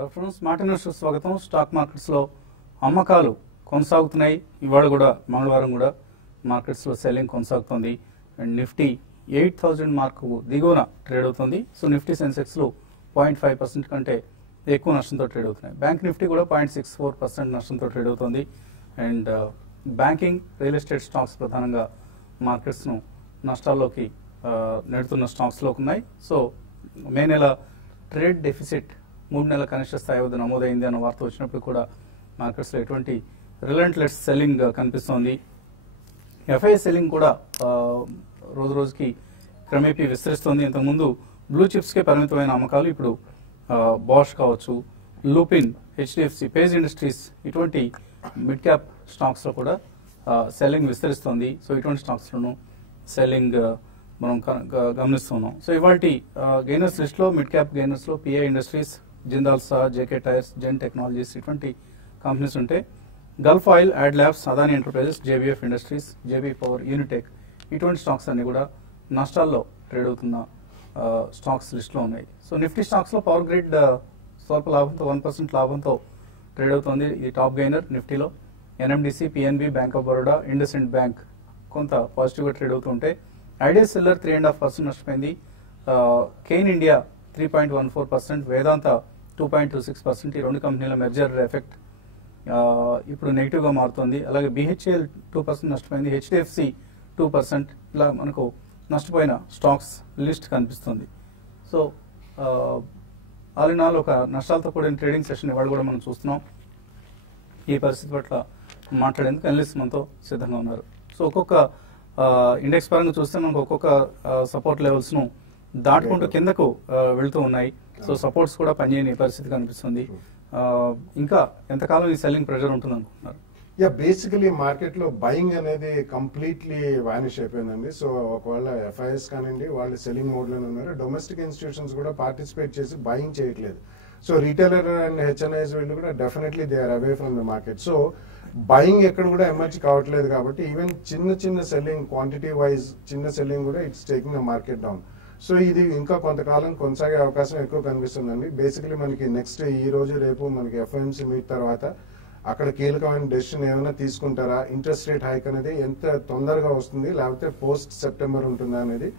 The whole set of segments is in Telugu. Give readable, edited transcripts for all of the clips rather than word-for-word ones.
గుడ్ ఆఫ్టర్నూన్ స్మార్ట్ ఇన్వెస్టర్ స్వాగతం. స్టాక్ మార్కెట్స్లో అమ్మకాలు కొనసాగుతున్నాయి. ఇవాళ కూడా మంగళవారం కూడా మార్కెట్స్లో సెల్లింగ్ కొనసాగుతుంది. అండ్ నిఫ్టీ 8,000 మార్కు దిగువన ట్రేడ్ అవుతుంది. సో నిఫ్టీ సెన్సెక్స్లో 0.5% కంటే ఎక్కువ నష్టంతో ట్రేడ్ అవుతున్నాయి. బ్యాంక్ నిఫ్టీ కూడా 0.64% నష్టంతో ట్రేడ్ అవుతుంది. And banking, real estate stocks ప్రధానంగా మార్కెట్స్ను నష్టాల్లోకి నెడుతున్న స్టాక్స్లోకి ఉన్నాయి. సో మే నెల ట్రేడ్ డెఫిసిట్ 3 నెలల కనిష్ట స్థాయి వద్ద నమోదైంది అన్న వార్త వచ్చినప్పుడు కూడా మార్కెట్స్లో ఎటువంటి రిలెంట్లెస్ సెల్లింగ్ కనిపిస్తోంది. ఎఫ్ఐ సెల్లింగ్ కూడా రోజు రోజుకి క్రమేపీ విస్తరిస్తోంది. ఇంతకుముందు బ్లూ చిప్స్కే పరిమితమైన అమ్మకాలు ఇప్పుడు బాష్ కావచ్చు, లూపిన్, హెచ్డిఎఫ్సి, పేజ్ ఇండస్ట్రీస్ ఇటువంటి మిడ్ క్యాప్ స్టాక్స్లో కూడా సెల్లింగ్ విస్తరిస్తోంది. సో ఇటువంటి స్టాక్స్లోనూ సెల్లింగ్ మనం గమనిస్తున్నాం. సో ఇవాళ గెయినర్స్ లిస్ట్లో మిడ్ క్యాప్ గెయినర్స్లో PI Industries, Jindal Saw, JK Tyres, Zen Technologies ఇటువంటి కంపెనీస్ ఉంటే Gulf Oil, Ad Labs, Adani Enterprises, JBF Industries, JB Power, Unitech ఇటువంటి స్టాక్స్ అన్ని కూడా నష్టాల్లో ట్రేడ్ అవుతున్న స్టాక్స్ లిస్ట్లో ఉన్నాయి. సో నిఫ్టీ స్టాక్స్లో పవర్ గ్రిడ్ స్వల్ప లాభంతో 1% లాభంతో ట్రేడ్ అవుతుంది. ఇది టాప్ గెయినర్ నిఫ్టీలో. NMDC, PNB, Bank of Baroda, IndusInd Bank కొంత పాజిటివ్గా ట్రేడ్ అవుతుంటే ఐడియా సెల్లర్ 3.5% నష్టపోయింది. Cairn India 3.14%, Vedanta 2.26%. ఈ రెండు కంపెనీల మెర్జర్ ఎఫెక్ట్ ఇప్పుడు నెగిటివ్గా మారుతుంది. అలాగే బిహెచ్ఎల్ 2% నష్టపోయింది, హెచ్డిఎఫ్సి 2%. ఇలా మనకు నష్టపోయిన స్టాక్స్ లిస్ట్ కనిపిస్తుంది. సో ఆల్ ఇన్ ఆల్ ఒక నష్టాలతో కూడిన ట్రేడింగ్ సెషన్ ఇవాళ కూడా మనం చూస్తున్నాం. ఈ పరిస్థితి పట్ల మాట్లాడేందుకు అనలిస్ట్ మనతో సిద్ధంగా ఉన్నారు. సో ఒక్కొక్క ఇండెక్స్ పరంగా చూస్తే మనకు ఒక్కొక్క సపోర్ట్ లెవెల్స్ను దాటుకుంటూ కిందకు వెళుతూ ఉన్నాయి. సో సపోర్ట్స్ కూడా పనిచేయని పరిస్థితి కనిపిస్తుంది. ఇంకా ఎంతకాలం ఈ సెల్లింగ్ ప్రెషర్ ఉంటుంది అనుకుంటున్నారు? బేసికలీ మార్కెట్ లో బయింగ్ అనేది కంప్లీట్లీ వానిష్ అయిపోయిందండి. సో ఒకవేళ ఎఫ్ఐఎస్ కానివ్వండి, వాళ్ళు సెల్లింగ్ మోడ్ లోనే ఉన్నారు. డొమెస్టిక్ ఇన్స్టిట్యూషన్స్ కూడా పార్టిసిపేట్ చేసి బయింగ్ చేయట్లేదు. సో రీటైలర్ అండ్ హెచ్ఎన్ఐస్ వీళ్ళు కూడా definitely they are away from the market. So buying ఎక్కడ కూడా ఎమర్జ్ కావట్లేదు. కాబట్టి ఈవెన్ చిన్న సెల్లింగ్, క్వాంటిటీ వైజ్ చిన్న సెల్లింగ్ కూడా it's taking the market down. So ఇది ఇంకా కొంతకాలం కొనసాగే అవకాశం ఎక్కువ కనిపిస్తుందండి. బేసికలీ మనకి నెక్స్ట్ ఈ రోజు రేపు మనకి ఎఫ్ఓఎంసీ మీట్ తర్వాత అక్కడ కీలకమైన డెసిషన్ ఏమైనా తీసుకుంటారా, ఇంట్రెస్ట్ రేట్ హైక్ అనేది ఎంత తొందరగా వస్తుంది, లేకపోతే పోస్ట్ సెప్టెంబర్ ఉంటుందా అనేది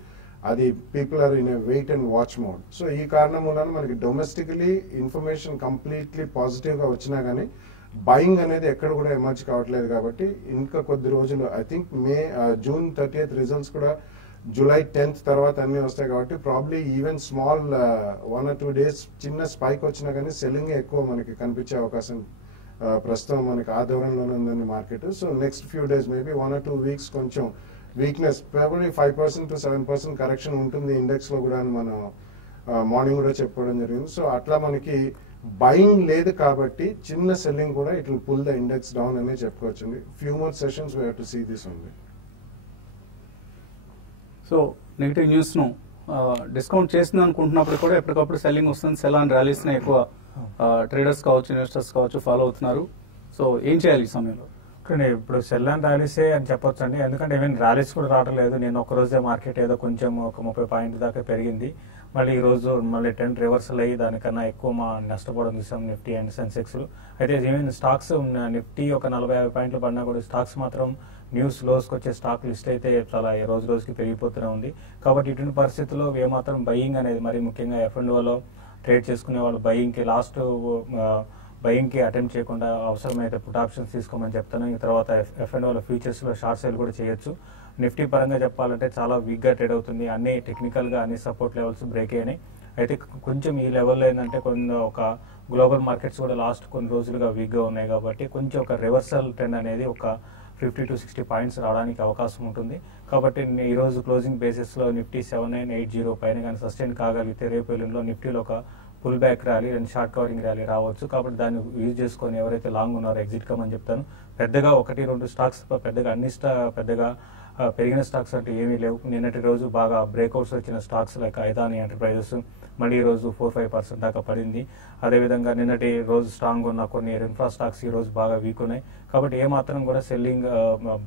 అది people are in wait and watch mode. So ఈ కారణం వలన మనకి డొమెస్టికలీ ఇన్ఫర్మేషన్ కంప్లీట్లీ పాజిటివ్ గా వచ్చినా గానీ బయింగ్ అనేది ఎక్కడ కూడా ఎమర్జ్ కావట్లేదు. కాబట్టి ఇంకా కొద్ది రోజులు I think June 30th results కూడా జూలై 10th తర్వాత అన్ని వస్తాయి. కాబట్టి probably even small 1 or 2 days చిన్న స్పైక్ వచ్చినా కానీ సెల్లింగ్ ఎక్కువ మనకి కనిపించే అవకాశం ప్రస్తుతం మనకి ఆ ధోరణిలోనే ఉందండి market. So next few days maybe 1 or 2 weeks కొంచెం వీక్నెస్, ప్రాబబ్లీ 5% to 7% కరెక్షన్ ఉంటుంది ఇండెక్స్ లో కూడా అని మనం మార్నింగ్ కూడా చెప్పుకోవడం జరిగింది. సో అట్లా మనకి బయింగ్ లేదు కాబట్టి చిన్న సెల్లింగ్ కూడా it will pull the index down అనే చెప్పుకోవచ్చండి. Few more sessions we have to see this only. So negative న్యూస్ను డిస్కౌంట్ చేసింది అనుకుంటున్నప్పుడు కూడా ఎప్పటికప్పుడు సెల్లింగ్ వస్తుంది. సెల్ ఆన్ ర్యాలీస్ని ఎక్కువ ట్రేడర్స్ కావచ్చు, ఇన్వెస్టర్స్ కావచ్చు ఫాలో అవుతున్నారు. సో ఏం చేయాలి ఈ సమయంలో? ఇప్పుడు సెల్ అండ్ ర్యాలీసే అని చెప్పొచ్చు అండి. ఎందుకంటే ఈవెన్ ర్యాలీస్ కూడా రావడం లేదు. నేను ఒక రోజే మార్కెట్ ఏదో కొంచెం ఒక 30 పాయింట్ దాకా పెరిగింది. మళ్ళీ ఈ రోజు మళ్ళీ 10 రివర్సల్ అయ్యి దానికన్నా ఎక్కువ నష్టపోవడం చూసాం నిఫ్టీ అండ్ సెన్సెక్స్. అయితే ఈవెన్ స్టాక్స్ నిఫ్టీ ఒక 40-50 పాయింట్లు పడినా కూడా స్టాక్స్ మాత్రం న్యూస్ లోస్కి వచ్చే స్టాక్ లిస్ట్ అయితే చాలా రోజు రోజుకి పెరిగిపోతూనే ఉంది. కాబట్టి ఇటువంటి పరిస్థితుల్లో ఏమాత్రం బయింగ్ అనేది మరి ముఖ్యంగా ఎఫ్ఎండ్ఓలో ట్రేడ్ చేసుకునే వాళ్ళు బయింగ్కి అటెంప్ట్ చేయకుండా అవసరమైతే పుట్ ఆప్షన్స్ తీసుకోమని చెప్తాను. ఈ తర్వాత ఎఫ్ఎండ్ఓలో ఫ్యూచర్స్లో షార్ట్ సేల్ కూడా చేయొచ్చు. నిఫ్టీ పరంగా చెప్పాలంటే చాలా వీక్గా ట్రేడ్ అవుతుంది. అన్ని టెక్నికల్గా అన్ని సపోర్ట్ లెవెల్స్ బ్రేక్ అయినాయి. అయితే కొంచెం ఈ లెవెల్లో ఏంటంటే ఒక గ్లోబల్ మార్కెట్స్ కూడా లాస్ట్ కొన్ని రోజులుగా వీక్గా ఉన్నాయి. కాబట్టి కొంచెం ఒక రివర్సల్ ట్రెండ్ అనేది ఒక 50 to 60 పాయింట్స్ రావడానికి అవకాశం ఉంటుంది. కాబట్టి ఈ రోజు క్లోజింగ్ బేసిస్లో నిఫ్టీ 7980 పైన కానీ సస్టైన్ కాగలిగితే రేపు ఎల్లుండిలో నిఫ్టీలో ఒక pull back rally and short covering rally రావచ్చు. కాబట్టి దాన్ని యూజ్ చేసుకొని ఎవరైతే లాంగ్ ఉన్నారో ఎగ్జిట్ కమని చెప్తాను. పెద్దగా 1-2 స్టాక్స్ పెద్దగా పెద్దగా పెరిగిన స్టాక్స్ అంటే ఏమీ లేవు. నిన్నటి రోజు బాగా బ్రేక్అవుట్స్ వచ్చిన స్టాక్స్ లైక్ అదానీ ఎంటర్ప్రైజెస్ మళ్ళీ ఈ రోజు 4-5% దాకా పడింది. అదేవిధంగా నిన్నటి రోజు స్ట్రాంగ్ ఉన్న కొన్ని ఇన్ఫ్రా స్టాక్స్ ఈ రోజు బాగా వీక్ ఉన్నాయి. కాబట్టి ఏమాత్రం కూడా సెల్లింగ్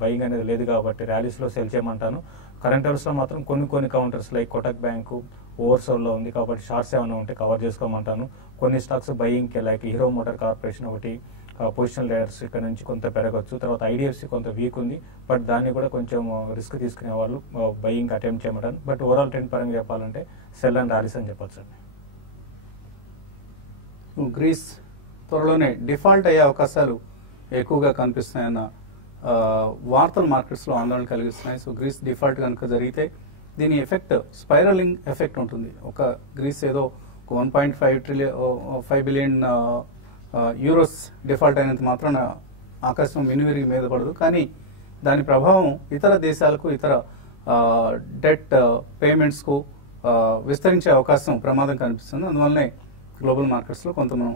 బయింగ్ అనేది లేదు. కాబట్టి ర్యాలీస్లో సెల్ చేయమంటాను. కరెంట్ అవర్స్ లో మాత్రం కొన్ని counters like Kotak bank oversold లో ఉంది కాబట్టి షార్ట్స్ ఏమైనా ఉంటే కవర్ చేసుకోమంటాను. కొన్ని stocks buying like hero motor corporation ఒకటి పొజిషనల్ లీడర్స్ ఇక్కడ నుంచి కొంత పెరగచ్చు. తర్వాత ఐడిఎఫ్సి కొంత వీక్ ఉంది, బట్ దాన్ని కూడా కొంచెం రిస్క్ తీసుకునే వాళ్ళు బయింగ్ అటెంప్ట్ చేయమంటారు. బట్ ఓవరాల్ ట్రెండ్ పరంగా చెప్పాలంటే సెల్ అండ్ ర్యాలీస్ అని చెప్పొచ్చు అండి. గ్రీస్ త్వరలోనే డిఫాల్ట్ అయ్యే అవకాశాలు ఎక్కువగా కనిపిస్తున్నాయన్న వార్తలు మార్కెట్స్ లో ఆందోళన కలిగిస్తున్నాయి. సో గ్రీస్ డిఫాల్ట్ కనుక జరిగితే దీని ఎఫెక్ట్ స్పైరలింగ్ ఎఫెక్ట్ ఉంటుంది. ఒక గ్రీస్ ఏదో 1.5 బిలియన్ యూరోస్ డిఫాల్ట్ అయినంత మాత్రాన ఆకాశం మినువిరిగి మీద పడదు, కానీ దాని ప్రభావం ఇతర దేశాలకు ఇతర డెట్ పేమెంట్స్కు విస్తరించే అవకాశం ప్రమాదం కనిపిస్తుంది. అందువల్లనే గ్లోబల్ మార్కెట్స్లో కొంత మనం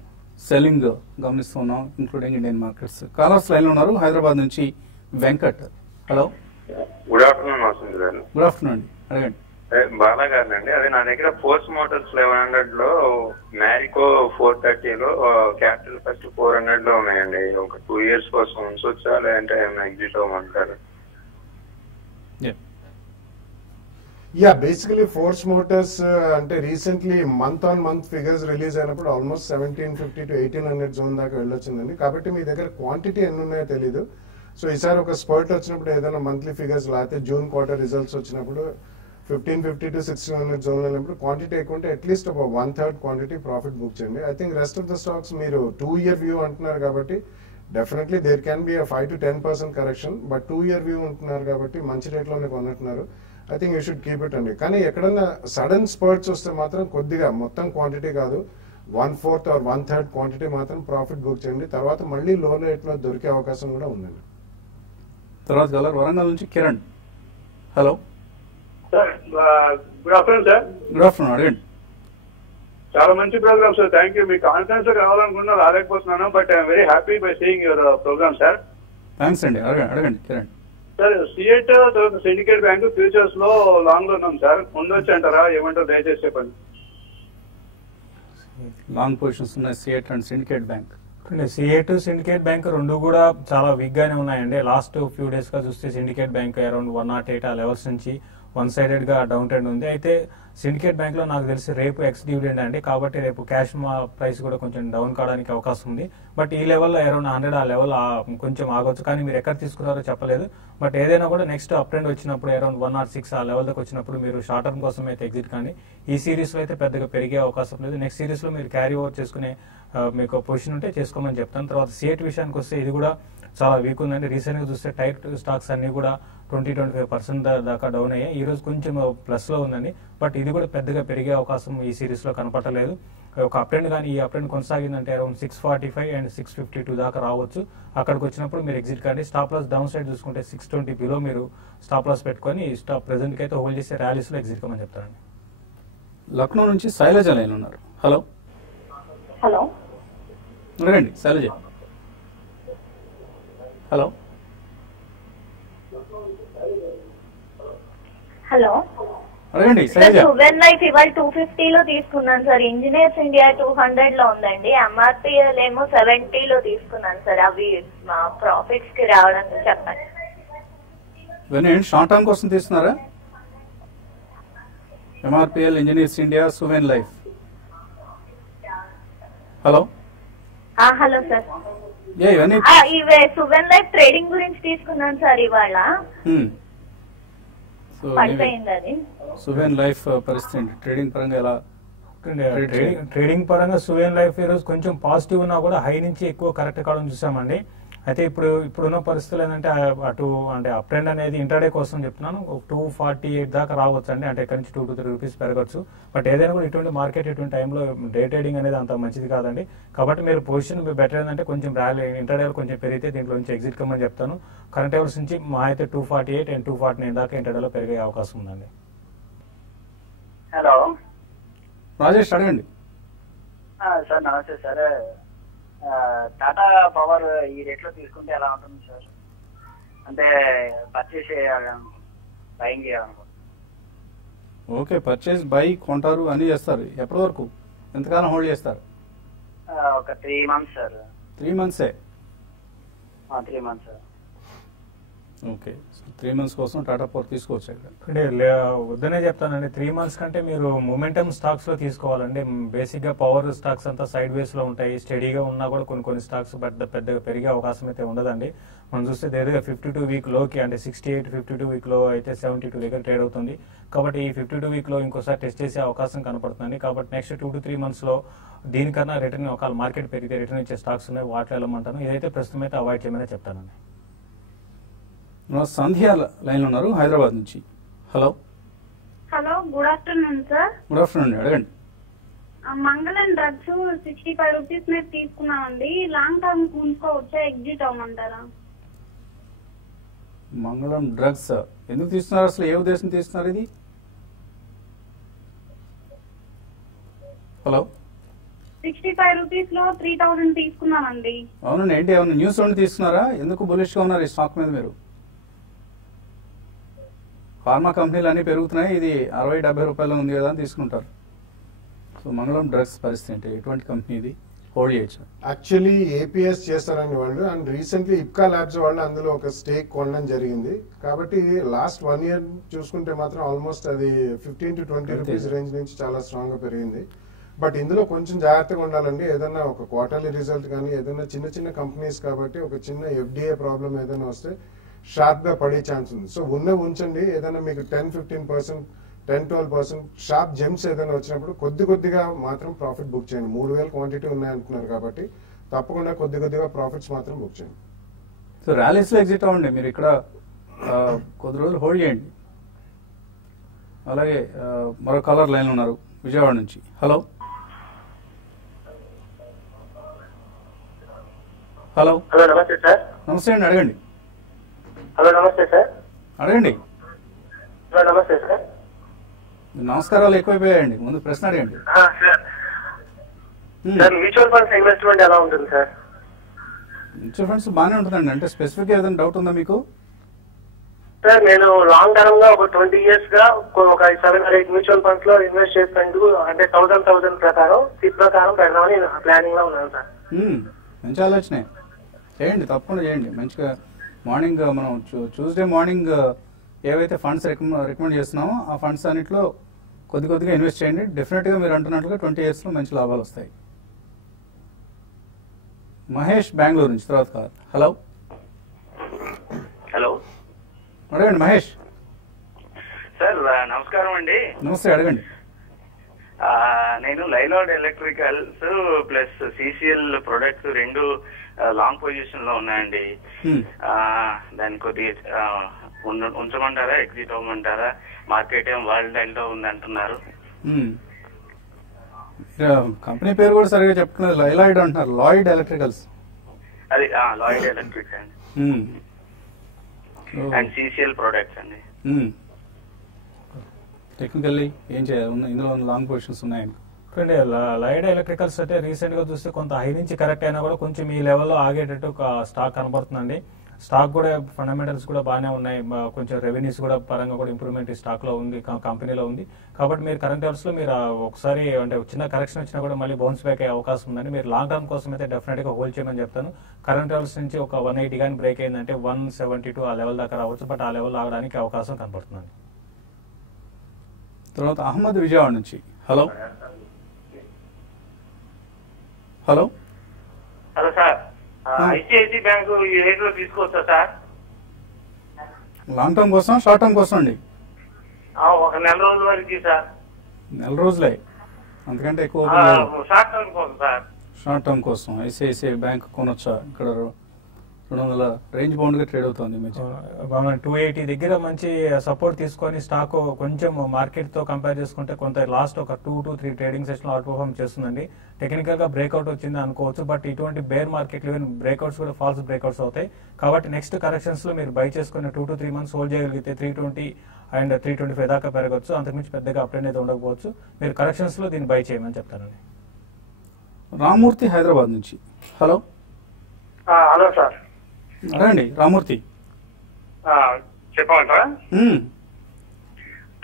సెల్లింగ్ గమనిస్తున్నాం, ఇంక్లూడింగ్ ఇండియన్ మార్కెట్స్. కాలర్స్ లైన్లో ఉన్నారు. హైదరాబాద్ నుంచి వెంకట్. హలో, గుడ్ ఆఫ్టర్నూన్ వస్తుంది గారు. గుడ్ ఆఫ్టర్నూన్ అండి, అడగండి. బాలా గారు అండి, అదే నా దగ్గర ఫోర్స్ మోటార్స్ 1100 లో, మ్యారికో 430 లో, క్యాపిటల్ ఫస్ట్ 400 లో ఉన్నాయండి. ఒక 2 years కోసం ఉంచొచ్చా లేదంటే ఎగ్జిట్ అవ్వమంటారు? యా, బేసికలీ ఫోర్స్ మోటార్స్ అంటే recently month on month figures release అయినప్పుడు ఆల్మోస్ట్ 1750 to 1800 జోన్ దాకా వెళ్ళొచ్చిందండి. కాబట్టి మీ దగ్గర క్వాంటిటీ ఎన్ని ఉన్నాయో తెలీదు. సో ఈసారి ఒక స్పర్ట్ వచ్చినప్పుడు ఏదైనా మంత్లీ ఫిగర్స్ లేకపోతే జూన్ క్వార్టర్ రిజల్ట్స్ వచ్చినప్పుడు 1550 to 1600 జోన్ వెళ్ళినప్పుడు క్వాంటిటీ ఎక్కువ ఉంటే అట్లీస్ట్ ఒక 1/3 క్వాంటిటీ ప్రాఫిట్ బుక్ చేయండి. I think rest of the stocks మీరు 2 year వ్యూ అంటున్నారు కాబట్టి definitely there can be 5 to 10% correction. But 2 year view ఉంటున్నారు కాబట్టి మంచి రేట్లోనే కొన్నట్టున్నారు. I think you should keep it అండి. కానీ ఎక్కడన్నా సడన్ స్పర్ట్స్ వస్తే మాత్రం కొద్దిగా మొత్తం క్వాంటిటీ కాదు, 1/4 or 1/3 క్వాంటిటీ మాత్రం ప్రాఫిట్ బుక్ చేయండి. తర్వాత మళ్ళీ లో రేట్లో దొరికే అవకాశం కూడా ఉందండి. తర్వాత కలర్ వరంగల్ నుంచి Kiran. Hello sir, good afternoon sir. Good afternoon, అడగండి. చాలా మంచి ప్రోగ్రామ్ సార్, థ్యాంక్ యూ. మీ కాన్ఫరెన్స్ రావాలనుకున్నా రాలేకపోతున్నాను, but I'm very happy by seeing your programme sir. Thanks అండి, అడగండి కిరణ్. సార్, సిఎట్ తర్వాత సిండికేట్ బ్యాంక్ ఫ్యూచర్స్ లో లాంగ్ లో ఉన్నాం సార్, ఉండొచ్చు అంటారా? ఏమంటారు దయచేసి చెప్పండి. లాంగ్ పొజిషన్స్ ఉన్నాయి CEAT and Syndicate Bank. CEAT Syndicate Bank రెండు కూడా చాలా వీక్ గానే ఉన్నాయండి. లాస్ట్ ఫ్యూ డేస్ గా చూస్తే సిండికేట్ బ్యాంక్ అరౌండ్ 108 ఆ లెవెల్స్ నుంచి వన్ సైడెడ్ గా డౌన్ ట్రెండ్ ఉంది. అయితే సిండికేట్ బ్యాంక్ లో నాకు తెలిసి రేపు ఎక్స్ డివిడెండ్ అండి, కాబట్టి రేపు క్యాష్ ప్రైస్ కూడా కొంచెం డౌన్ కావడానికి అవకాశం ఉంది. బట్ ఈ లెవెల్లో అరౌండ్ 100 ఆ లెవెల్ కొంచెం ఆగొచ్చు, కానీ మీరు ఎక్కడ తీసుకున్నారో చెప్పలేదు. బట్ ఏదైనా కూడా నెక్స్ట్ అప్ ట్రెండ్ వచ్చినప్పుడు అరౌండ్ 106 ఆ లెవెల్ దాకా వచ్చినప్పుడు మీరు షార్ట్ టర్మ్ కోసం అయితే ఎగ్జిట్ కానీ. ఈ సిరీస్ లో అయితే పెద్దగా పెరిగే అవకాశం లేదు. నెక్స్ట్ సిరీస్ లో మీరు క్యారీ ఓవర్ చేసుకునే మీకు పొజిషన్ ఉంటే చేసుకోమని చెప్తాను. తర్వాత సిఎట్ విషయానికి వస్తే ఇది కూడా చాలా వీక్ ఉందండి. రీసెంట్ గా చూస్తే టైర్ స్టాక్స్ అన్ని కూడా 20-25% దాకా డౌన్ అయ్యాయి. ఈ రోజు కొంచెం ప్లస్ లో ఉందండి, బట్ ఇది కూడా పెద్దగా పెరిగే అవకాశం ఈ సిరీస్ లో కనపడలేదు. ఒక అప్ ట్రెండ్ కానీ ఈ అప్ ట్రెండ్ కొనసాగిందంటే అరౌండ్ 645 and 652 దాకా రావచ్చు. అక్కడికి వచ్చినప్పుడు మీరు ఎగ్జిట్ కానీ. స్టాప్ లాస్ డౌన్ సైడ్ చూసుకుంటే 620 బిలో మీరు స్టాప్ లాస్ పెట్టుకొని స్టాప్ ప్రెసెంట్ కి అయితే హోల్డ్ చేసే ర్యాలీస్ లో ఎగ్జిట్ కమని చెప్తారండి. లక్నో నుంచి శైలజ లైన్ ఉన్నారు. హలో హలో, రండి శైలజ. హలో హలో, అడగండి సార్ శైలజ. సువెన్ లైఫ్ ఇవాళ 250 లో తీసుకున్నాను సార్. ఇంజనీర్స్ ఇండియా 200 లో ఉందండి. ఎంఆర్పిఎల్ ఏమో 70 లో తీసుకున్నాను సార్. అవి మా ప్రాఫిట్స్ కి రావడం చెప్పండి. ఇవన్నీ షార్ట్ టర్మ్ కోసం తీస్తున్నారా? MRPL, Engineers India, Suven Life. Hello hello sir, ఇవన్నీ ఇవే సువెన్ లైఫ్ ట్రేడింగ్ గురించి తీసుకున్నాను సార్. ఇవాళ పడిపోయింది అది. సువెన్ లైఫ్ పరిస్థితి ట్రేడింగ్ పరంగా ఎలా? ట్రేడింగ్ పరంగా సువెన్ లైఫ్ ఈ రోజు కొంచెం పాజిటివ్ ఉన్నా కూడా హై నుంచి ఎక్కువ కరెక్ట్ కావడం చూసామండి. అయితే ఇప్పుడున్న పరిస్థితులు ఏంటంటే అటు అంటే అప్ ట్రెండ్ అనేది ఇంటర్డే కోసం చెప్తున్నాను. 248 దాకా రావచ్చు అండి, అంటే ఇక్కడ నుంచి 2 to 3 రూపీస్ పెరగచ్చు. బట్ ఏదైనా కూడా ఇటువంటి మార్కెట్ ఇటువంటి టైంలో డే ట్రేడింగ్ అనేది అంత మంచిది కాదండి. కాబట్టి మీరు పొజిషన్ బెటర్ ఏంటంటే కొంచెం ర్యాలీ ఇంటర్డేలో కొంచెం పెరిగితే దీంట్లో నుంచి ఎగ్జిట్ కమ్మని చెప్తాను. కరెంట్ లెవెల్స్ నుంచి మా అయితే 248 and 249 దాకా ఇంటర్డేలో పెరిగే అవకాశం ఉందండి. హలో రాజేష్, అడగండి. సార్ నమస్తే సార్. టాటా పవర్ ఈ రేట్లో తీసుకుంటే ఎలా ఉంటుంది సార్? అంటే పర్చేస్ బయింగ్ చేయాలనుకుంటున్నాను. ఓకే, పర్చేస్ బై కొంటారు అన్ని చేస్తారు. ఎప్పటి వరకు, ఎంతకాలం హోల్డ్ చేస్తారు? ఒక 3 months sir. 3 months. 3 months sir. Okay, 3 months కోసం టాటా పవర్ తీసుకోవచ్చు ఇక్కడ. అంటే వద్దనే చెప్తానండి. 3 months కంటే మీరు మొమెంటమ్ స్టాక్స్ లో తీసుకోవాలండి. బేసిక్ గా పవర్ స్టాక్స్ అంతా సైడ్ వేస్ లో ఉంటాయి. స్టడీగా ఉన్నా కూడా కొన్ని స్టాక్స్ పెద్దగా పెరిగే అవకాశం అయితే ఉండదండి. మనం చూస్తే ఏదైనా 52 week లోకి అంటే 68 52 week లో అయితే 72 దగ్గర ట్రేడ్ అవుతుంది. కాబట్టి ఈ 52 week లో ఇంకోసారి టెస్ట్ చేసే అవకాశం కనపడుతుంది. కాబట్టి నెక్స్ట్ 2 to 3 months లో దీనికన్నా రిటర్న్ ఒకవేళ మార్కెట్ పెరిగితే రిటర్న్ ఇచ్చే స్టాక్స్ ఉన్నాయి, వాటిలో వెళ్ళమంటాను. ఇదైతే ప్రస్తుతం అయితే అవాయిడ్ చేయమని చెప్తానండి. సంధ్య లైన్ లో ఉన్నారు హైదరాబాద్ నుంచి. Hello hello, good afternoon sir. Good afternoon, అడగండి. మంగళం డ్రగ్స్ 65 రూపీస్ మీద తీసుకున్నామండి. లాంగ్ టర్మ్ ఉంచుకోవచ్చా, ఎగ్జిట్ అవ్వమంటారా? మంగళం డ్రగ్స్ ఎందుకు తీస్తున్నారు, అసలు ఏ ఉద్దేశం తీస్తున్నారు ఇది? హలో, 65 రూపీస్ లో 3000 తీసుకున్నామండి. అవునండి, ఏంటి ఏమన్నా న్యూస్ ఉండి తీసుకున్నారా? ఎందుకు బులిష్ గా ఉన్నారు ఈ స్టాక్ మీద మీరు? ఫార్మా కంపెనీలు అన్ని పెరుగుతున్నాయి, ఇది 60-70 రూపాయలు ఉంది కదా అని తీసుకుంటారు. సో మంగళం డ్రగ్స్ పరిస్థితి ఏంటి, ఎటువంటి కంపెనీ ఇది, హోల్డ్ చేయొచ్చు? యాక్చువల్లీ ఏపీఎస్ చేస్తారని వాళ్ళు, అండ్ రీసెంట్లీ ఇప్కా ల్యాబ్స్ వాళ్ళు అందులో ఒక స్టేక్ కొనడం జరిగింది. కాబట్టి లాస్ట్ 1 year చూసుకుంటే మాత్రం ఆల్మోస్ట్ అది 15 to 20 రూపీస్ రేంజ్ నుంచి చాలా స్ట్రాంగ్ గా పెరిగింది. బట్ ఇందులో కొంచెం జాగ్రత్తగా ఉండాలండి. ఏదైనా ఒక క్వార్టర్లీ రిజల్ట్ కానీ ఏదైనా చిన్న కంపెనీస్ కాబట్టి ఒక చిన్న ఎఫ్డిఏ ప్రాబ్లం ఏదైనా వస్తే షార్ప్ గా పడే ఛాన్స్ ఉంది. సో ఉంచండి. ఏదైనా మీకు 10-15%, 10-12% షార్ప్ జంప్స్ ఏదైనా వచ్చినప్పుడు కొద్దిగా మాత్రం ప్రాఫిట్ బుక్ చేయండి. 3000 క్వాంటిటీ ఉన్నాయంటున్నారు కాబట్టి తప్పకుండా కొద్దిగా ప్రాఫిట్స్ మాత్రం బుక్ చేయండి. సో ర్యాలీస్ లో ఎగ్జిట్ అవ్వండి, మీరు ఇక్కడ కొద్ది రోజులు హోల్డ్ చేయండి. అలాగే మరో కాలర్ లైన్ ఉన్నారు విజయవాడ నుంచి. హలో హలో హలో, నమస్తే సార్. నమస్తే అండి, అడగండి. హలో, నమస్తే సార్. అడగండి. హలో, నమస్తే సార్. నమస్కారాలు ఎక్కువైపోయాయండి, ముందు ప్రశ్న అడగండి. సార్, మ్యూచువల్ ఫండ్స్ ఇన్వెస్ట్మెంట్ ఎలా ఉంటుంది సార్? మ్యూచువల్ ఫండ్స్ బాగానే ఉంటుందండి. అంటే స్పెసిఫిక్ ఏదైనా డౌట్ ఉందా మీకు? సార్, నేను లాంగ్ టర్మ్ గా ఒక 20 years గా ఒక 7 or 8 మ్యూచువల్ ఫండ్స్ లో ఇన్వెస్ట్ చేసేందుకు అంటే 1000 ప్రకారం సిప్ ప్రకారం పెడదామని ప్లానింగ్ లో ఉన్నాను సార్. మంచి ఆలోచనే, చేయండి, తప్పకుండా చేయండి. మంచిగా మార్నింగ్ మనం ట్యూస్డే మార్నింగ్ ఏవైతే ఫండ్స్ రికమెండ్ చేస్తున్నామో ఆ ఫండ్స్ అన్నింటిలో కొద్దిగా ఇన్వెస్ట్ చేయండి. డెఫినెట్గా మీరు అంటున్నట్లుగా 20 years లో మంచి లాభాలు వస్తాయి. మహేష్ బెంగళూరు నుంచి తర్వాత కాదు. హలో హలో, అడగండి మహేష్. సార్ నమస్కారం అండి. నమస్తే, అడగండి. నేను లైలార్డ్ ఎలక్ట్రికల్స్ ప్లస్ సిసిఎల్ ప్రొడక్ట్స్ రెండు లాంగ్ పొజిషన్ లో ఉన్నాయండి. దాన్ని కొద్దిగా ఉంచమంటారా, ఎగ్జిట్ అవ్వమంటారా? మార్కెట్ ఏం వరల్డ్ లో ఉంది అంటున్నారు. కంపెనీ పేరు కూడా సరిగా చెప్తున్నారు, లైలాయిడ్ అంటున్నారు. లాయిడ్ ఎలక్ట్రికల్స్, అది లాయిడ్ ఎలక్ట్రిక్స్ అండి, అండ్ సిసిఎల్ ప్రొడక్ట్స్ అండి. టెక్నికల్లీ ఏం చేయాలి, ఇందులో లాంగ్ పొజిషన్స్ ఉన్నాయండి. లైడ్ ఎలక్ట్రికల్స్ అయితే రీసెంట్ గా చూస్తే కొంత హై నుంచి కరెక్ట్ అయినా కూడా కొంచెం ఈ లెవెల్లో ఆగేటట్టు ఒక స్టాక్ కనబడుతుందండి. స్టాక్ కూడా ఫండమెంటల్స్ కూడా బాగానే ఉన్నాయి, కొంచెం రెవెన్యూస్ కూడా పరంగా కూడా ఇంప్రూవ్మెంట్ ఈ స్టాక్ లో ఉంది, కంపెనీలో ఉంది. కాబట్టి మీరు కరెంట్ లెవెల్స్ లో మీరు ఒకసారి అంటే చిన్న కరెక్షన్ వచ్చినా కూడా మళ్ళీ బౌన్స్ బ్యాక్ అయ్యే అవకాశం ఉందండి. మీరు లాంగ్ టర్మ్ కోసం అయితే డెఫినెట్ గా హోల్డ్ చేయమని చెప్తాను. కరెంట్ లెవెల్స్ నుంచి ఒక 180 కానీ బ్రేక్ అయిందంటే 172 ఆ లెవెల్ దాకా రావచ్చు, బట్ ఆ లెవెల్ ఆగడానికి అవకాశం కనబడుతుందండి. తర్వాత అహ్మద్ విజయవాడ నుంచి. Hello hello hello sir, ICICI bank ఈ రేట్ లో తీసుకోవచ్చా సార్? లాంగ్ టర్మ్ కోసం, షార్ట్ టర్మ్ కోసం అండి? ఒక నెల రోజుల వరకు సార్. నెల రోజులే, అంతకంటే ఎక్కువ? షార్ట్ టర్మ్ కోసం సార్. షార్ట్ టర్మ్ కోసం ఐసిఐసిఐ బ్యాంక్ కొనొచ్చా? ఇక్కడ 200 రేంజ్ బౌండ్ గా ట్రేడ్ అవుతుంది. 280 దగ్గర మంచి సపోర్ట్ తీసుకొని స్టాక్ కొంచెం మార్కెట్ తో కంపేర్ చేసుకుంటే కొంత లాస్ట్ ఒక 2 to 3 trading session out perform చేస్తుందండి. టెక్నికల్ గా బ్రేక్అవుట్ వచ్చింది అనుకోవచ్చు, బట్ ఇటువంటి బేర్ మార్కెట్ లో బ్రేక్అవుట్స్ కూడా ఫాల్స్ బ్రేక్అవుట్స్ అవుతాయి. కాబట్టి నెక్స్ట్ కరెక్షన్స్ లో మీరు బై చేసుకుని 2 to 3 months హోల్డ్ చేయగలిగితే 320 and 325 దాకా పెరగచ్చు. అంతకుమించి పెద్దగా అప్ అనేది ఉండకపోవచ్చు. మీరు కరెక్షన్స్ లో దీన్ని బై చేయమని చెప్తానండి. రామూర్తి హైదరాబాద్ నుంచి. హలో హలో సార్, అడగండి రామూర్తి. చెప్పమంటారా?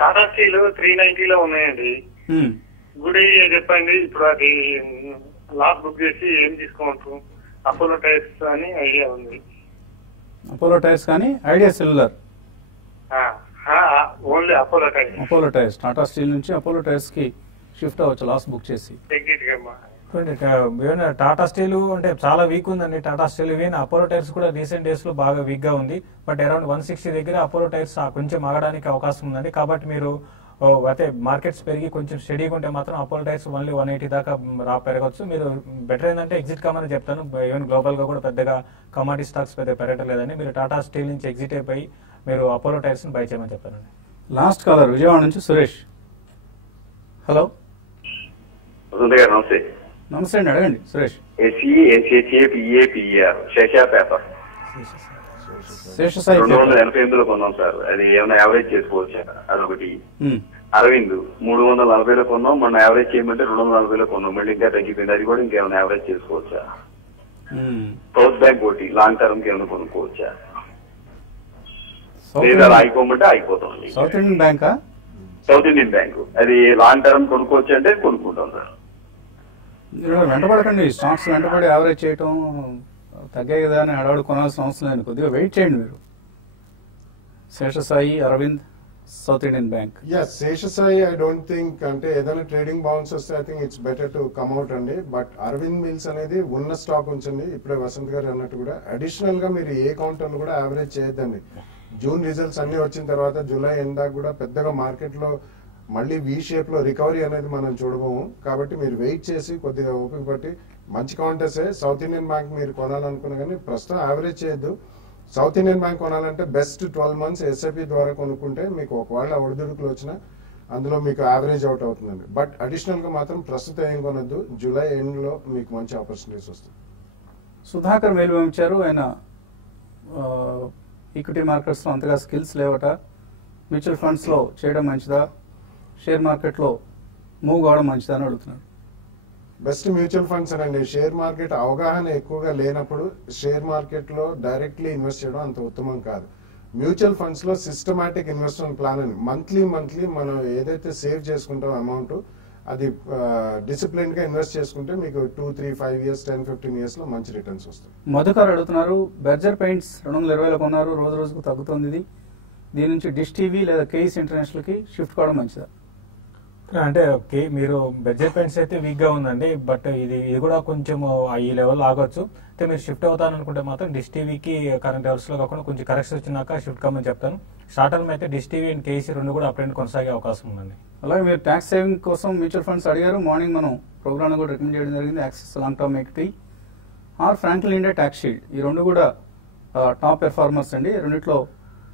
టాటా స్టీల్ 390 ఉన్నాయండి. గుడ్ ఐడియా చెప్పండి. ఇప్పుడు అది లాస్ బుక్ చేసి ఏం తీసుకోవచ్చు? అపోలో టైర్స్ అని ఐడియా ఉంది. అపోలో టైర్స్ కానీ Idea Cellular. Only Apollo tyre. Apollo Tyres Tata Steel నుంచి అపోలో టైర్స్ కి షిఫ్ట్ అవ్వచ్చు లాస్ట్ బుక్ చేసి. టాటా స్టీల్ అంటే చాలా వీక్ ఉందండి. Tata Steel even Apollo Tyres కూడా రీసెంట్ డేస్ లో బాగా వీక్ గా ఉంది. బట్ అరౌండ్ 160 దగ్గర అపోలో టైర్స్ కొంచెం ఆగడానికి అవకాశం ఉందండి. కాబట్టి మీరు అయితే మార్కెట్స్ పెరిగి కొంచెం స్టడీగా ఉంటే మాత్రం అపోలో టైర్స్ ఓన్లీ 180 దాకా పెరగవచ్చు. మీరు బెటర్ ఏంటంటే ఎగ్జిట్ కామని చెప్తాను. ఈవెన్ గ్లోబల్ గా కూడా పెద్దగా కమాడిటీ స్టాక్స్ పెద్ద పెరగలేదని మీరు టాటా స్టీల్ నుంచి ఎగ్జిట్ అయిపోయి మీరు అపోలో టైర్స్ ని బై చేయమని చెప్తానండి. లాస్ట్ కాలర్ విజయవాడ నుంచి సురేష్. హలో నమస్తే. నమస్తే అండి, అడగండి సురేష్. శేషసాయి 288లో కొన్నాం సార్. అది ఏమైనా యావరేజ్ చేసుకోవచ్చా? అదొకటి. అరవింద్ 340లో కొన్నాం, మొన్న యావరేజ్ చేయమంటే 240లో కొన్నాం, మళ్ళీ ఇంకా తగ్గిపోయింది. అది కూడా ఇంకేమైనా యావరేజ్ చేసుకోవచ్చా? సౌత్ బ్యాంక్ ఒకటి లాంగ్ టర్మ్ కి ఏమైనా కొనుక్కోవచ్చా? లేదా ఆగిపోమంటే ఆగిపోతాం. సౌత్ ఇండియన్ బ్యాంకా? సౌత్ ఇండియన్ బ్యాంక్ అది లాంగ్ టర్మ్ కొనుక్కోవచ్చు అంటే కొనుక్కుంటాం సార్. వెంటపడకండి, స్టాక్స్ వెంటపడి యావరేజ్ చేయటం తగ్గాయి కదా అని హడావుడు కొనాల్సిన అవసరం లేదు. కొద్దిగా వెయిట్ చేయండి మీరు. Seshasayee, Arvind, South Indian Bank. Seshasayee I don't think అంటే ఏదైనా ట్రేడింగ్ బౌన్స్ వస్తే I think it's better to come out అండి. బట్ అరవింద్ మిల్స్ అనేది ఉన్న స్టాక్ ఉంచండి. ఇప్పుడే వసంత్ గారు అన్నట్టు కూడా అడిషనల్ గా మీరు ఏ కౌంటర్ కూడా యావరేజ్ చేయొద్దండి. జూన్ రిజల్ట్స్ అన్ని వచ్చిన తర్వాత జూలై ఎండ్ దాకా కూడా పెద్దగా మార్కెట్ లో మళ్ళీ వి షేప్ లో రికవరీ అనేది మనం చూడబోము. కాబట్టి మీరు వెయిట్ చేసి కొద్దిగా ఓపిక పట్టి మంచి కౌంటర్సే సౌత్ ఇండియన్ బ్యాంక్ మీరు కొనాలనుకున్నా కానీ ప్రస్తుతం యావరేజ్ చేయొద్దు. సౌత్ ఇండియన్ బ్యాంక్ కొనాలంటే బెస్ట్ 12 months ఎస్ఐపి ద్వారా కొనుక్కుంటే మీకు ఒకవేళ ఒడిదుడుకులు వచ్చినా అందులో మీకు యావరేజ్ అవుట్ అవుతుందండి. బట్ అడిషనల్ గా మాత్రం ప్రస్తుతం ఏం కొనొద్దు. జూలై ఎండ్ లో మీకు మంచి ఆపర్చునిటీస్ వస్తాయి. సుధాకర్ మేలు పంపించారు. ఆయన ఈక్విటీ మార్కెట్స్ లో అంతగా స్కిల్స్ లేవట, మ్యూచువల్ ఫండ్స్ లో చేయడం మంచిదా, షేర్ మార్కెట్ లో మూవ్ కావడం మంచిదా అని అడుగుతున్నారు. బెస్ట్ మ్యూచువల్ ఫండ్స్ అండి. షేర్ మార్కెట్ అవగాహన ఎక్కువగా లేనప్పుడు షేర్ మార్కెట్ లో డైరెక్ట్లీ ఇన్వెస్ట్ చేయడం అంత ఉత్తమం కాదు. మ్యూచువల్ ఫండ్స్ లో సిస్టమాటిక్ ఇన్వెస్ట్మెంట్ ప్లాన్ అని మంత్లీ మనం ఏదైతే సేవ్ చేసుకుంటాం అమౌంట్ అది డిసిప్లిన్ గా ఇన్వెస్ట్ చేసుకుంటే మీకు 2, 3, 5 years 10, 15 years లో మంచి రిటర్న్స్ వస్తాయి. మధుకర్ అడుగుతున్నారు, బెర్జర్ పెయింట్స్ 220లో కొన్నారు, రోజు రోజుకు తగ్గుతుంది. ఇది దీని నుంచి డిష్ టీవీ లేదా కేఈస్ ఇంటర్నేషనల్ కి షిఫ్ట్ కావడం మంచిదా? అంటే మీరు బెర్జర్ పెయింట్స్ అయితే వీక్ గా ఉందండి. బట్ ఇది కూడా కొంచెం ఈ లెవెల్ ఆగొచ్చు. అయితే మీరు షిఫ్ట్ అవుతాననుకుంటే మాత్రం డిష్ టీవీకి కరెంట్ లెవెల్స్ లో కాకుండా కొంచెం కరెక్షన్ వచ్చినాక షిఫ్ట్ కామని చెప్తాను. షార్ట్ టర్మ్ అయితే డిష్ టీవీ అండ్ కేసీ రెండు కూడా అప్ అండ్ కొనసాగే అవకాశం ఉందండి. అలాగే మీరు ట్యాక్స్ సేవింగ్ కోసం మ్యూచువల్ ఫండ్స్ అడిగారు. మార్నింగ్ మనం ప్రోగ్రామ్ కూడా రికమెండ్ చేయడం జరిగింది. Axis long term equity are Franklin India tax shield, ఈ రెండు కూడా టాప్ పెర్ఫార్మర్స్ అండి. రెండిట్లో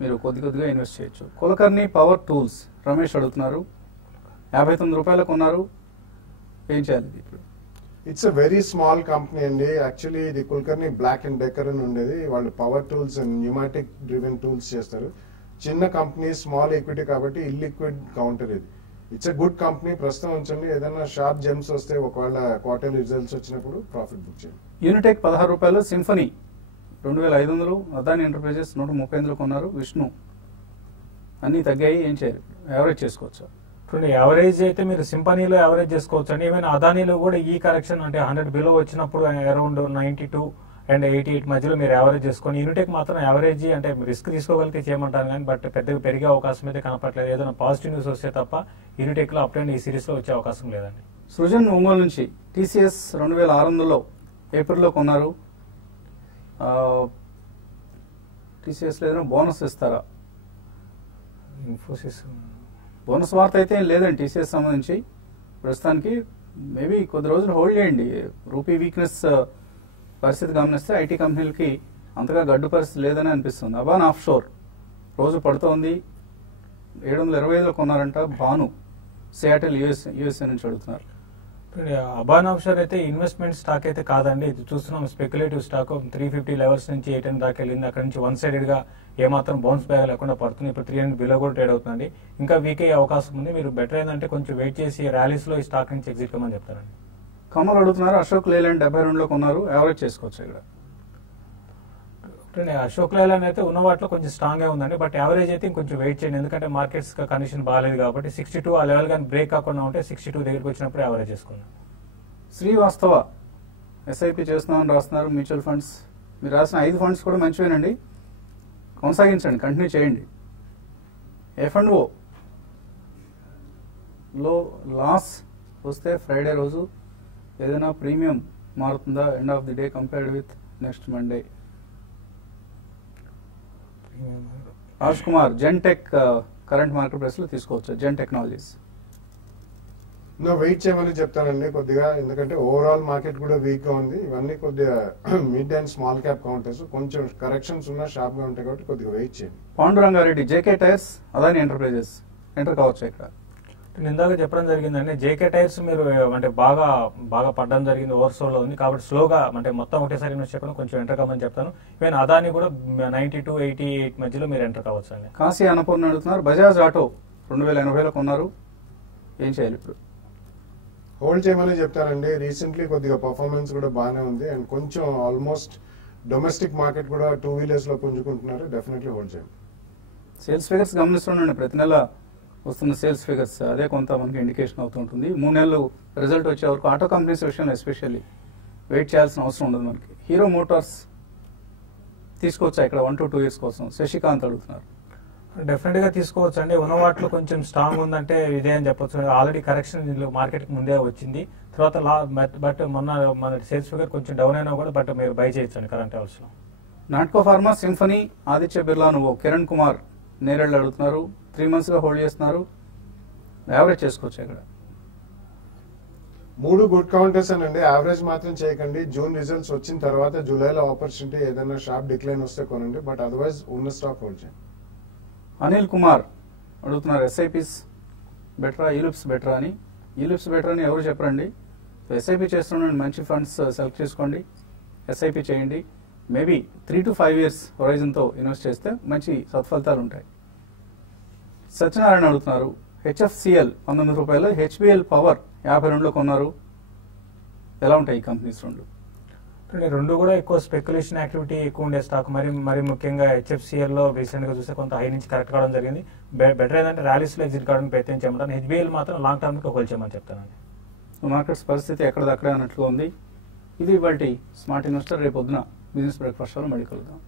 మీరు కొద్దిగా ఇన్వెస్ట్ చేయొచ్చు. కులకర్ణి పవర్ టూల్స్ రమేష్ అడుగుతున్నారు, 59 రూపాయలు కొన్నారు, ఏం చేయాలి ఇప్పుడు? It's a very small company అండి. యాక్చువల్లీ ఇది కుల్కర్ని బ్లాక్ అండ్ డెక్కర్ అని ఉండేది. వాళ్ళు power tools and pneumatic driven tools చేస్తారు. చిన్న కంపెనీ, స్మాల్ ఈక్విటీ కాబట్టి ఇల్లిక్విడ్ కౌంటర్ ఇది. ఇట్స్ అ గుడ్ కంపెనీ, ప్రస్తుతం ఉంచండి. ఏదైనా షార్ప్ జెమ్స్ వస్తే ఒకవేళ క్వార్టర్ రిజల్ట్స్ వచ్చినప్పుడు ప్రాఫిట్ బుక్ చేయండి. యూనిటెక్ 16 రూపాయలు, సింఫనీ 2500, అదాని ఎంటర్ప్రైజెస్ 135 కొన్నారు, విష్ణు అన్ని తగ్గాయి, ఏం చేయాలి? యావరేజ్ చేసుకోవచ్చు. యావరేజ్ అయితే మీరు సింపనీలో యావరేజ్ చేసుకోవచ్చు అండి. ఈవెన్ అదానీలో కూడా ఈ కరెక్షన్ అంటే 100 బిలో వచ్చినప్పుడు అరౌండ్ 92 and 88 మధ్యలో మీరు యావరేజ్ చేసుకొని, యూనిటెక్ మాత్రం యావరేజ్ అంటే రిస్క్ తీసుకోగలిగితే చేయమంటాను కానీ బట్ పెద్దగా పెరిగే అవకాశం అయితే కనపట్లేదు. ఏదైనా పాజిటివ్ న్యూస్ వస్తే తప్ప యూనిటెక్ లో అప్ అండ్ ఈ సిరీస్ లో వచ్చే అవకాశం లేదండి. సృజన్ ఒంగోలు నుంచి టీసీఎస్ 2600లో ఏప్రిల్లో కొన్నారు. టీసీఎస్ ఏదైనా బోనస్ ఇస్తారా? ఇన్ఫోసిస్ బోనస్ వార్త అయితే ఏం లేదండి టీసీఎస్ సంబంధించి. ప్రస్తుతానికి మేబీ కొద్ది రోజులు హోల్డ్ చేయండి. రూపీ వీక్నెస్ పరిస్థితి గమనిస్తే ఐటీ కంపెనీలకి అంతగా గడ్డు పరిస్థితి లేదని అనిపిస్తుంది. అబాన్ ఆఫ్ షోర్ రోజు పడుతోంది, 725లో కొన్నారంట. భాను సియాటిల్ యూఎస్ఏ నుంచి అడుగుతున్నారు. అబాన్ ఆఫ్ షోర్ అయితే ఇన్వెస్ట్మెంట్ స్టాక్ అయితే కాదండి. ఇది చూస్తున్నాం స్పెక్యులేటివ్ స్టాక్. 350 లెవెల్స్ నుంచి 800 దాకా వెళ్ళింది. అక్కడ నుంచి వన్ సైడెడ్ గా ఏమాత్రం బౌన్స్ బ్యాక్ లేకుండా పడుతుంది. ఇప్పుడు 300 బిలో కూడా ట్రేడ్ అవుతుంది. ఇంకా వీక్ అయ్యే అవకాశం ఉంది. మీరు బెటర్ ఏంటంటే కొంచెం వెయిట్ చేసి ర్యాలీస్ లో ఈ స్టాక్ నుంచి ఎగ్జిట్ కమని చెప్తారండి. కమల్ అడుగుతున్నారు, అశోక్ లేలాండ్ 72లో కొన్నారు, యావరేజ్ చేసుకోవచ్చు ఇక్కడ? అశోక్ లేలాండ్ అయితే ఉన్న వాటిలో కొంచెం స్ట్రాంగ్ గా ఉందండి. బట్ యావరేజ్ అయితే ఇంకొంచెం వెయిట్ చేయండి. ఎందుకంటే మార్కెట్స్ కండిషన్ బాగాలేదు కాబట్టి 62 ఆ లెవెల్ కానీ బ్రేక్ కాకుండా ఉంటే 62 దగ్గరికి వచ్చినప్పుడు యావరేజ్ చేసుకున్నాం. శ్రీవాస్తవ ఎస్ఐపి చేస్తున్నామని రాస్తున్నారు. మ్యూచువల్ ఫండ్స్ మీరు రాసిన 5 ఫండ్స్ కూడా మంచివేనండి. కొనసాగించండి, కంటిన్యూ చేయండి. F&O లో లాస్ వస్తే ఫ్రైడే రోజు ఏదైనా ప్రీమియం మారుతుందా end of the day compared with next Monday? Raj Kumar, Zentech current market price లో తీసుకోవచ్చు, జెన్ టెక్నాలజీస్. వెయిట్ చేయమని చెప్తానండి కొద్దిగా, ఎందుకంటే ఓవరాల్ మార్కెట్ కూడా వీక్ గా ఉంది. ఇవన్నీ కొద్దిగా mid and small cap counters, కొంచెం కరెక్షన్స్ ఉన్నా షార్ప్ గా ఉంటాయి కాబట్టి కొద్దిగా వెయిట్ చేయండి. Panduranga Reddy, JK tyres, Adani enterprises enter కావచ్చు ఇక్కడ. నేను ఇందాక చెప్పడం జరిగిందండి, జేకే టైర్స్ మీరు అంటే బాగా పడడం జరిగింది, ఓవర్సోల్ లో ఉంది కాబట్టి స్లోగా అంటే మొత్తం ఒకటేసారి ఇన్వెస్ట్ చేయకుండా కొంచెం ఎంటర్ కామని చెప్తాను. ఈవెన్ అదాని కూడా 92, 88 మధ్యలో మీరు ఎంటర్ కావచ్చు అండి. కాశీ అన్నపూర్ణ అడుగుతున్నారు, బజాజ్ ఆటో 2080లో కొన్నారు, ఏం చేయాలి ఇప్పుడు? హోల్డ్ చేయమని చెప్తానండి. రీసెంట్లీ కొద్దిగా పర్ఫార్మెన్స్ కూడా బాగానే ఉంది అండ్ కొంచెం ఆల్మోస్ట్ డొమెస్టిక్ మార్కెట్ కూడా 2 వీలర్స్ లో పుంజుకుంటున్నారు. డెఫినెట్లీ హోల్డ్ చేయండి. సేల్స్ ఫిగర్స్ గమనిస్తుండండి, ప్రతి నెల వస్తున్న సేల్స్ ఫిగర్స్ అదే కొంత మనకి ఇండికేషన్ అవుతుంటుంది. 3 నెలలు రిజల్ట్ వచ్చే వరకు ఆటో కంపెనీస్ విషయంలో ఎస్పెషల్లీ వెయిట్ చేయాల్సిన అవసరం ఉండదు మనకి. హీరో మోటార్స్ తీసుకోవచ్చా ఇక్కడ 1 to 2 years కోసం? శశికాంత్ అడుగుతున్నారు. డెఫినెట్ గా తీసుకోవచ్చు అండి. ఉన్న వాటిలో కొంచెం స్ట్రాంగ్ ఉందంటే ఇదే అని చెప్పొచ్చు. ఆల్రెడీ కరెక్షన్ మార్కెట్ కి ముందే వచ్చింది, తర్వాత బట్ మన సేల్స్ ఫిగర్ కొంచెం డౌన్ అయినా కూడా బట్ మీరు బై చేయొచ్చు అండి కరెంట్ అవర్స్ లో. నాట్కో ఫార్మా, సింఫనీ, ఆదిత్య బిర్లా నువ్వు, కిరణ్ కుమార్ నేరేళ్ళు అడుగుతున్నారు, 3 months గా హోల్డ్ చేస్తున్నారు, యావరేజ్ చేసుకోవచ్చు ఇక్కడ. 3 గుడ్ కౌంటర్స్ అనండి, యావరేజ్ మాత్రం చేయకండి. జూన్ రిజల్ట్స్ వచ్చిన తర్వాత జూలైలో ఆపర్చునిటీ ఏదైనా షార్ప్ డిక్లైన్ వస్తే కొనండి, బట్ అదర్వైజ్ ఉన్న స్టాక్ హోల్డ్ చేయండి. అనిల్ కుమార్ అడుగుతున్నారు, ఎస్ఐపిస్ బెటరా, ఈలిప్స్ బెటరా అని. ఈలిప్స్ బెటర్ అని ఎవరు చెప్పరండి. ఎస్ఐపి చేస్తున్నాండి, మంచి ఫండ్స్ సెలెక్ట్ చేసుకోండి, ఎస్ఐపి చేయండి. మేబీ 3 to 5 years హొరైజన్తో ఇన్వెస్ట్ చేస్తే మంచి సత్ఫలితాలు ఉంటాయి. సత్యనారాయణ అడుగుతున్నారు, హెచ్ఎఫ్సిఎల్ 19 రూపాయలు, హెచ్బిఎల్ పవర్ 52లో కొన్నారు, ఎలా ఉంటాయి ఈ కంపెనీస్ రెండు? రెండు కూడా ఎక్కువ స్పెక్యులేషన్ యాక్టివిటీ ఎక్కువ ఉండే స్టాక్. మరి ముఖ్యంగా హెచ్ఎఫ్సిఎల్ లో రీసెంట్ గా చూస్తే కొంత హై నుంచి కరెక్ట్ కావడం జరిగింది. బెటర్ ఏంటంటే ర్యాలీస్ లో ఎగ్జిట్ కావడానికి ప్రయత్నం చేయమంటాను. హెచ్బిఎల్ మాత్రం లాంగ్ టర్మ్ కి హోల్డ్ చేయమని చెప్తానండి. మార్కెట్స్ పరిస్థితి ఎక్కడదక్కడే అన్నట్లుగా ఉంది. ఇది ఇవాల్టి స్మార్ట్ ఇన్వెస్టర్. రేపు పొద్దున బిజినెస్ బ్రేక్ఫాస్ట్ లో మళ్ళీ కలుద్దాం.